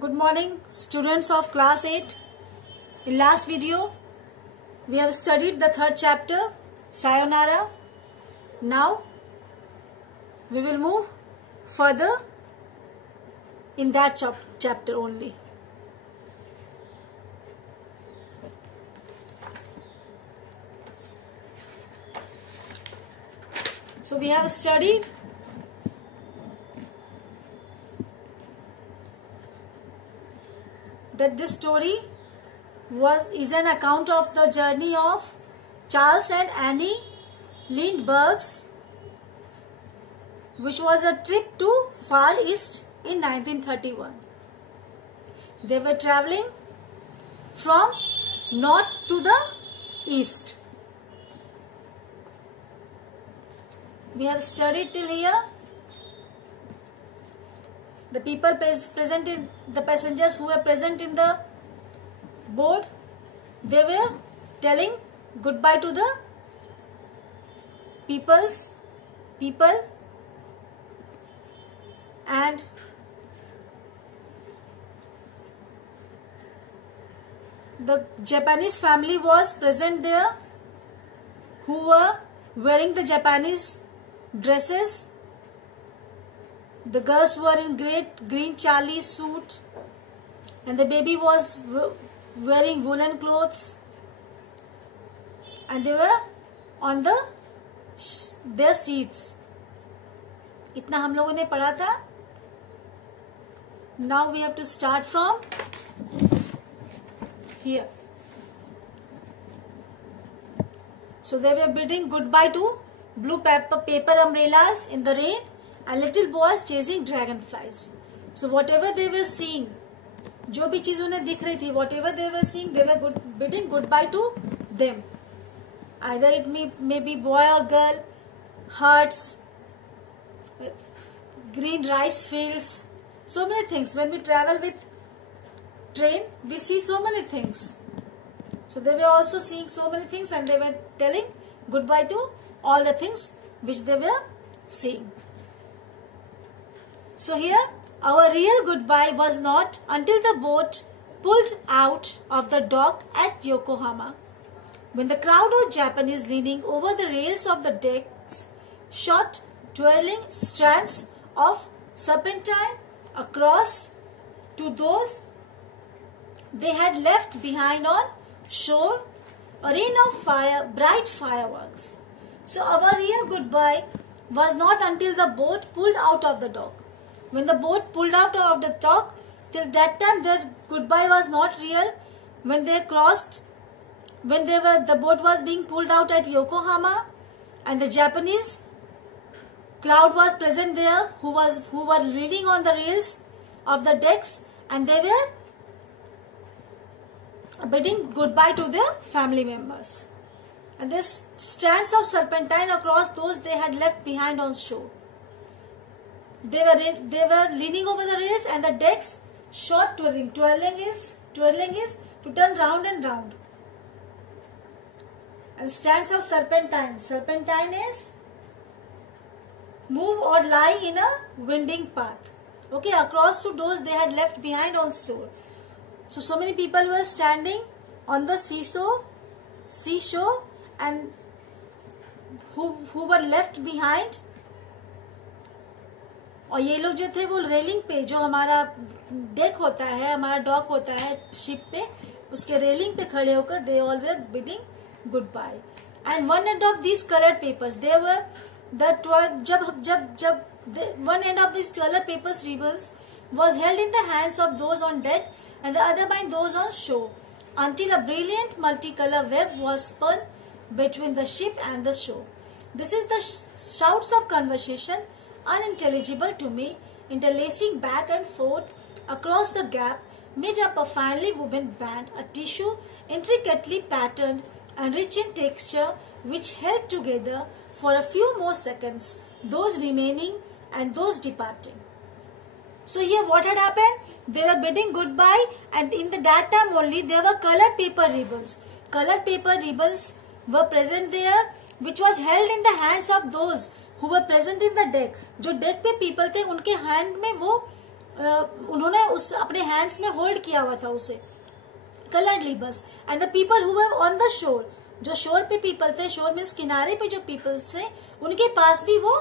Good morning, students of class 8. In last video, we have studied the third chapter, Sayonara. Now, we will move further in that chapter only. So, we have studied that this story is an account of the journey of Charles and Annie Lindberghs, which was a trip to Far East in 1931. They were traveling from north to the east. We have studied till here. The people present in the passengers who were present in the boat, they were telling goodbye to the people, and the Japanese family was present there who were wearing the Japanese dresses. The girls were in great green Charlie suit, and the baby was wearing woolen clothes, and they were on their seats. इतना हम लोगों ने पढ़ा था. Now we have to start from here. So they were bidding goodbye to blue paper umbrellas in the rain, and little boys chasing dragonflies. So whatever they were seeing, जो भी चीज उन्हें दिख रही थी, whatever they were seeing, they were bidding goodbye to them. Either it may be boy or girl, huts, green rice fields, so many things. When we travel with train, we see so many things. So they were also seeing so many things, and they were telling goodbye to all the things which they were seeing. So here, our real goodbye was not until the boat pulled out of the dock at Yokohama, when the crowd of Japanese leaning over the rails of the decks shot twirling strands of serpentine across to those they had left behind on shore, a rain of bright fireworks. So our real goodbye was not until the boat pulled out of the dock. When the boat pulled out of the dock, till that time their goodbye was not real. When they crossed, the boat was being pulled out at Yokohama, and the Japanese crowd was present there, who were leaning on the rails of the decks, and they were bidding goodbye to their family members. And there's strands of serpentine across those they had left behind on shore. They were leaning over the rails, and the decks shot twirling. Twirling is to turn round and round. And strands of serpentine. Serpentine is move or lie in a winding path. Okay, across to those they had left behind on shore. So many people were standing on the seashore, and who were left behind. और ये लोग जो थे वो railing पे, जो हमारा deck होता है, हमारा डॉक होता है शिप पे, उसके रेलिंग पे खड़े होकर they all were bidding goodbye. And one end of these colored papers, they were one end of these colored papers ribbons was held in the hands of those on deck, and the other by those on shore, until a brilliant multicolor web was spun between the ship and the shore. This is the shouts of conversation, unintelligible to me, interlacing back and forth across the gap, made up a finely woven band, a tissue intricately patterned and rich in texture, which held together for a few more seconds those remaining and those departing. So here what had happened? They were bidding goodbye, and in that time only there were colored paper ribbons. Colored paper ribbons were present there, which was held in the hands of those who were present in the deck. जो deck पे people थे, उनके hand में वो उन्होंने उस अपने hands में होल्ड किया हुआ था उसे, coloured ribbons. And the people who were on the shore, जो शोर पे पीपल थे, शोर मीन्स किनारे पे जो पीपल थे, उनके पास भी वो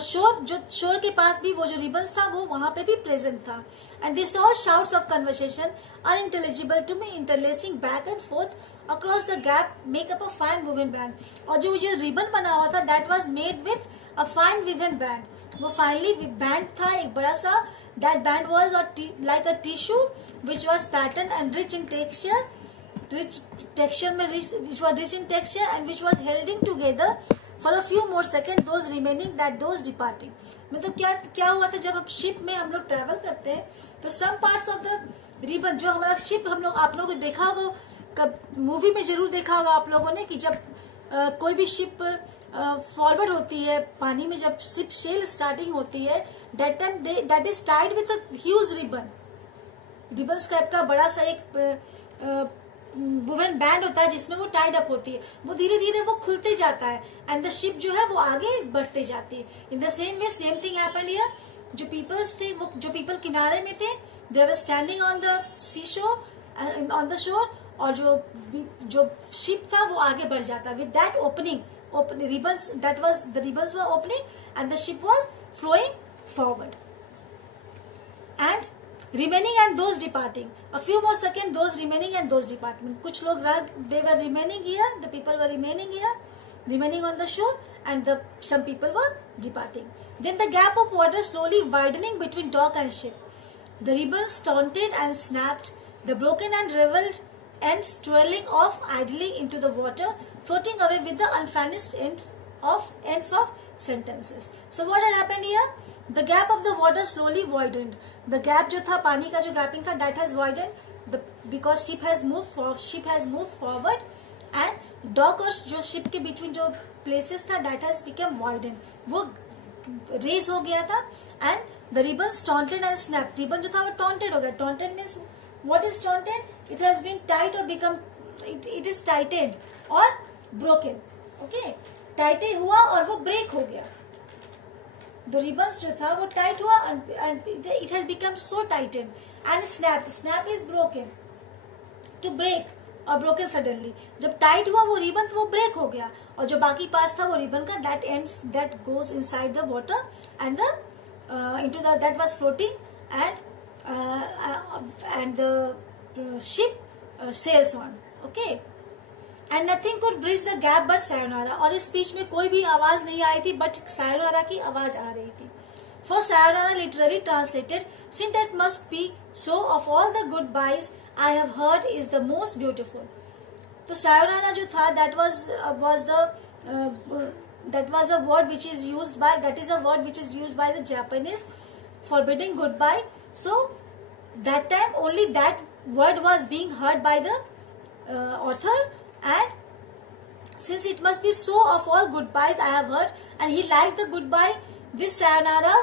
शोर के पास भी वो जो रिबन्स था वो वहां पे भी प्रेजेंट था। And this all shouts of conversation unintelligible to me interlacing back and forth across the gap make up a fine woven band. और जो रिबन बना हुआ था that was made with a fine woven band, वो finally band था एक बड़ा सा। That band was like a tissue which was pattern and rich in texture, which was rich in texture and which was holding together for a few more seconds those remaining that those departing। मतलब क्या हुआ था, जब हम ship में हम लोग travel करते हैं तो some parts of the ribbon, जो हमारा शिप हम लोग, आप लोगों को देखा होगा, कब मूवी में जरूर देखा होगा आप लोगों ने कि जब कोई भी शिप फॉरवर्ड होती है पानी में, जब शिप सेल स्टार्टिंग होती है, that time that is tied with a huge ribbon. Ribbon type का बड़ा सा एक वुवन बैंड होता है जिसमें वो टाइड अप होती है, वो धीरे धीरे वो खुलते जाता है एंड द शिप जो है वो आगे बढ़ते जाती है। In the same way same thing happened here. जो पीपल्स थे, वो जो पीपल किनारे में थे, दे वर स्टैंडिंग ऑन द सी शोर, ऑन द शोर, और जो शिप था वो आगे बढ़ जाता with that opening ribbons, that was the ribbons were opening and the ship was flowing forward and remaining and those departing, a few more seconds, those remaining and those departing। कुछ लोग they were remaining here, the people were remaining here, remaining on the shore, and some people were departing। Then the gap of water slowly widening between dock and ship, the ribbons taunted and snapped, the broken and raveled ends twirling off idly into the water, floating away with the unfinished ends of sentences। So what had happened here? The gap of the water slowly widened, the gap जो था पानी का जो gapping था that has widened because ship has moved forward and dock और जो ship के between जो places था that has become widened, वो raise हो गया था and the ribbons taunted and snapped, ribbon जो था वो taunted हो गया। taunted means what is taunted? It has been tight or become it is tightened or broken, okay, tightened हुआ और वो break हो गया। The ribbons जो था वो टाइट हुआ and it has become so tightened and snap is broken, to break or broken suddenly। जब टाइट हुआ वो रिबन तो वो ब्रेक हो गया और जो बाकी पार्ट था वो रिबन का that goes inside the water and into the that was floating and the ship sails on, okay। And nothing could bridge the gap but sayonara। और इस स्पीच में कोई भी आवाज नहीं आई थी बट sayonara की आवाज आ रही थी। For sayonara literally translated, since that must be so, of all the goodbyes I have heard is the most beautiful। तो sayonara जो था that was a word which is used by the Japanese for bidding goodbye। So that time only that word was being heard by the author, and since it must be so of all goodbyes I have heard, and he liked the goodbye, this sayonara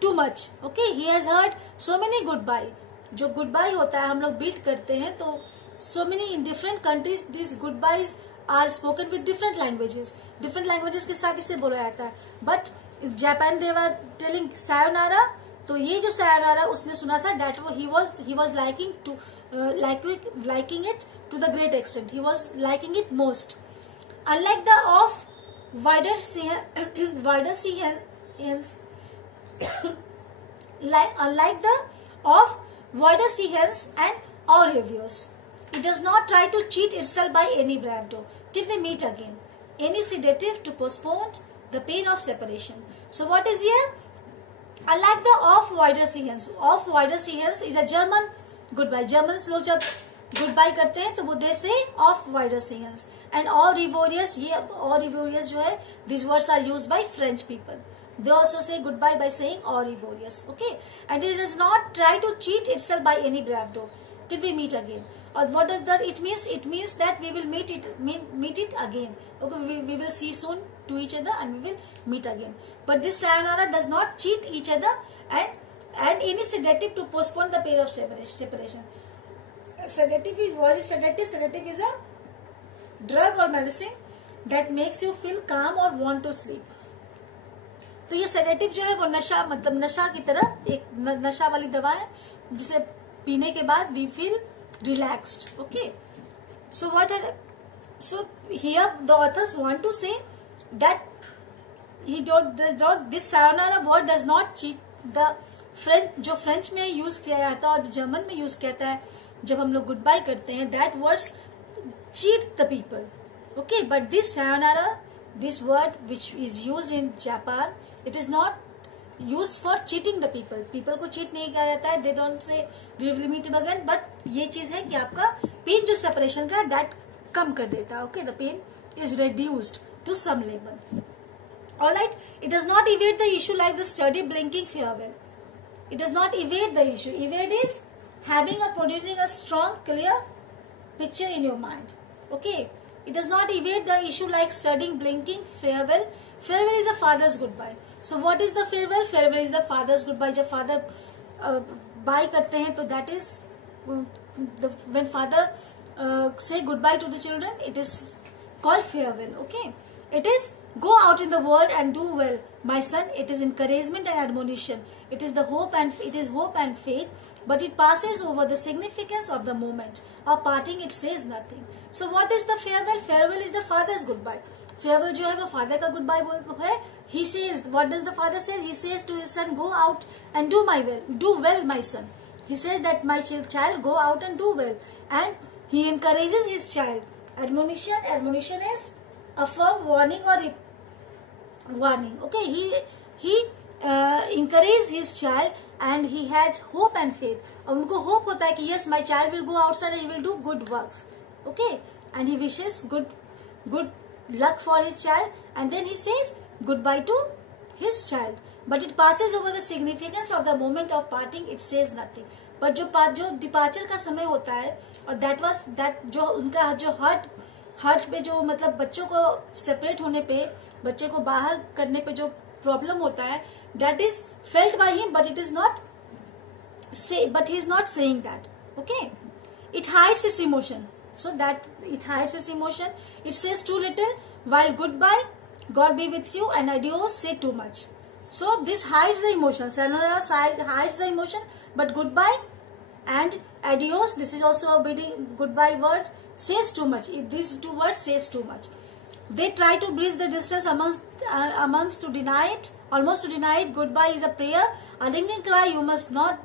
too much, okay। He has heard so many goodbye। जो goodbye होता है हम लोग bid करते हैं तो so many in different countries these goodbyes are spoken with different languages के साथ इसे बोला जाता है। but Japan they were telling sayonara, तो ये जो sayonara उसने सुना था that he was liking to liking it to the great extent, he was liking it most। Unlike the of wider sea unlike the of wider sea hens and our reviews, it does not try to cheat itself by any bravado till we meet again, any sedative to postpone the pain of separation। So what is here? Unlike the of wider sea hens is a German goodbye। Germans लोग जब goodbye करते हैं तो वो दे से of wider sea hens and omnivorous, ये omnivorous जो है these words are used by French people, they also say goodbye by saying omnivorous, okay। and it does not try to cheat itself by any bravado till we meet again। और what does that it means? It means that we will meet it again, okay। we will see soon to each other and we will meet again, but this sayonara does not cheat each other and any sedative to postpone the pain of separation। Sedative is what is sedative? Sedative is a drug or medicine that makes you feel calm or want to sleep। तो ये sedative जो है वो नशा, मतलब नशा की तरह एक नशा वाली दवा है जिसे पीने के बाद we feel relaxed. Okay, so what are, so here the authors want to say that he don't this sayonara word does not cheat the French, जो फ्रेंच में यूज किया जाता है और जर्मन में यूज किया जाता है जब हम लोग गुड बाय करते हैं, that words cheat the people. Okay, but this sayonara, this word which is used in Japan, it is not used for cheating the people. People को cheat नहीं किया जाता है. They don't say we will meet again, but ये चीज है कि आपका पेन जो सेपरेशन का है that कम कर देता है. Okay, the pain is reduced to some level. Alright, it does not evade the issue like the study blinking farewell. It does not evade the issue. Evade is having or producing a strong, clear picture in your mind. Okay, it does not evade the issue like studying blinking farewell. Farewell is a father's goodbye. So what is the farewell? Farewell is the father's goodbye. जब father bye करते हैं तो that is when father say goodbye to the children, it is called farewell. Okay, it is go out in the world and do well, my son. It is encouragement and admonition. It is hope and faith, but it passes over the significance of the moment. Or parting, it says nothing. So what is the farewell? Farewell is the father's goodbye. Farewell जो है वो father का goodbye है. He says, what does the father say? He says to his son, go out and do well, my son. He says that my child, go out and do well, and he encourages his child. Admonition is a firm warning or warning. Okay, he encourages his child and he has hope and faith. और उनको hope होता है कि yes, my child will go outside and he will do good works. Okay, and he wishes good luck for his child, and then he says goodbye to his child. But it passes over the significance of the moment of parting. It says nothing. But जो departure का समय होता है, और that जो उनका जो hurt पे जो मतलब बच्चों को सेपरेट होने पे, बच्चे को बाहर करने पे जो प्रॉब्लम होता है, that is felt by him, but he is not saying that. Okay, it hides its emotion. So that it hides its emotion. It says too little, while goodbye, God be with you, and adios say too much. So this hides the emotion. Sayonara hides the emotion, but goodbye and adios, this is also a goodbye word, says too much. These two words says too much. They try to bridge the distance amongst to deny it, almost to deny it. Goodbye is a prayer, a ringing cry. You must not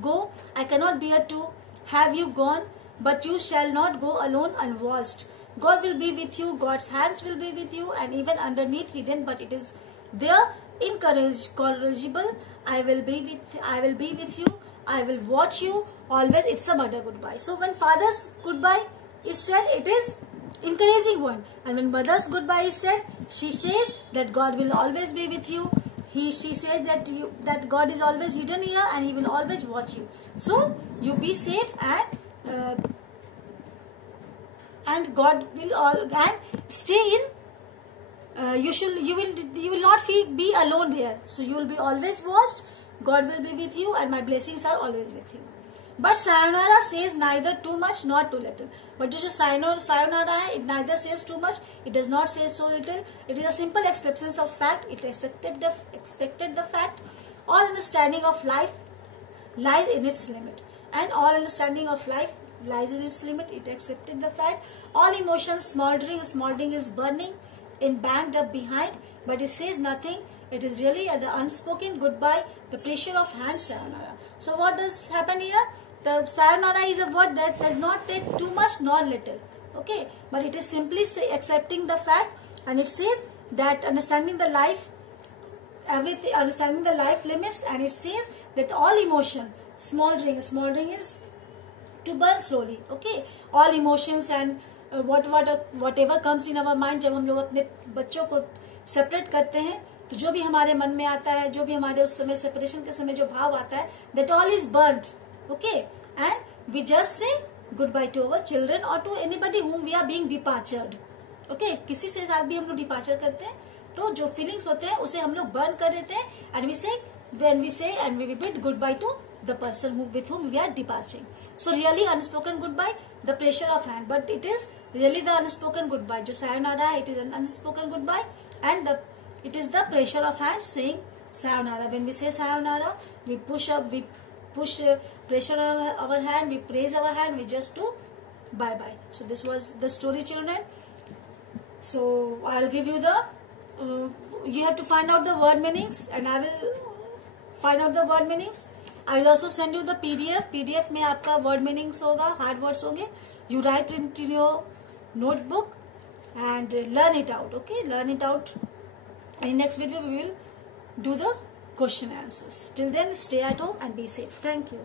go. I cannot bear to have you gone, but you shall not go alone unwatched. God will be with you. God's hands will be with you, and even underneath hidden, but it is there, incorrigible. I will be with you. I will watch you always. It's a mother goodbye. So when father's goodbye is said, it is encouraging one, and when mother's goodbye is said, she says that God will always be with you. She says that God is always hidden here and he will always watch you. So you be safe, and God will stay in. You will not be alone there. So you will be always watched. God will be with you, and my blessings are always with you. But sayonara says neither too much nor too little. But जो sayonara है, it neither says too much, it does not say so little. It is a simple acceptance of fact. It expected the fact. All understanding of life lies in its limit, and all understanding of life lies in its limit. It accepted the fact. All emotions smoldering is burning in banked up behind, but it says nothing. It is really the unspoken goodbye, the pressure of hand sayonara. So what does happen here? The sayonara is a word that does not take too much nor little. Okay, but it is simply accepting the fact, and it says that understanding the life limits, and it says that all emotion smoldering is to burn slowly. Okay, all emotions and whatever comes in our mind, जब हम लोग अपने बच्चों को separate करते हैं, तो जो भी हमारे मन में आता है, जो भी हमारे उस समय सेपरेशन के समय जो भाव आता है, that all is burnt. Okay, and we just say goodbye to our children or to anybody whom we are being departed. Okay, किसी से साथ भी हम लोग डिपार्चर करते हैं, तो जो फीलिंग्स होते हैं उसे हम लोग बर्न कर देते हैं, and we bid goodbye to the person with whom we are departing. So really unspoken goodbye, the pressure of hand, but it is really the unspoken goodbye. जो sayonara है, it is an unspoken goodbye, and the It is the pressure of hand saying sayonara. When we say sayonara, we push up, we push pressure on our hand, we praise our hand, we just do bye bye. So this was the story, children. So I'll give you the you have to find out the word meanings, and I will find out the word meanings. I will also send you the PDF. PDF में आपका word meanings होगा, hard words होंगे. You write it in your notebook and learn it out. Okay, learn it out. In next video we will do the question answers. Till then, stay at home and be safe. Thank you.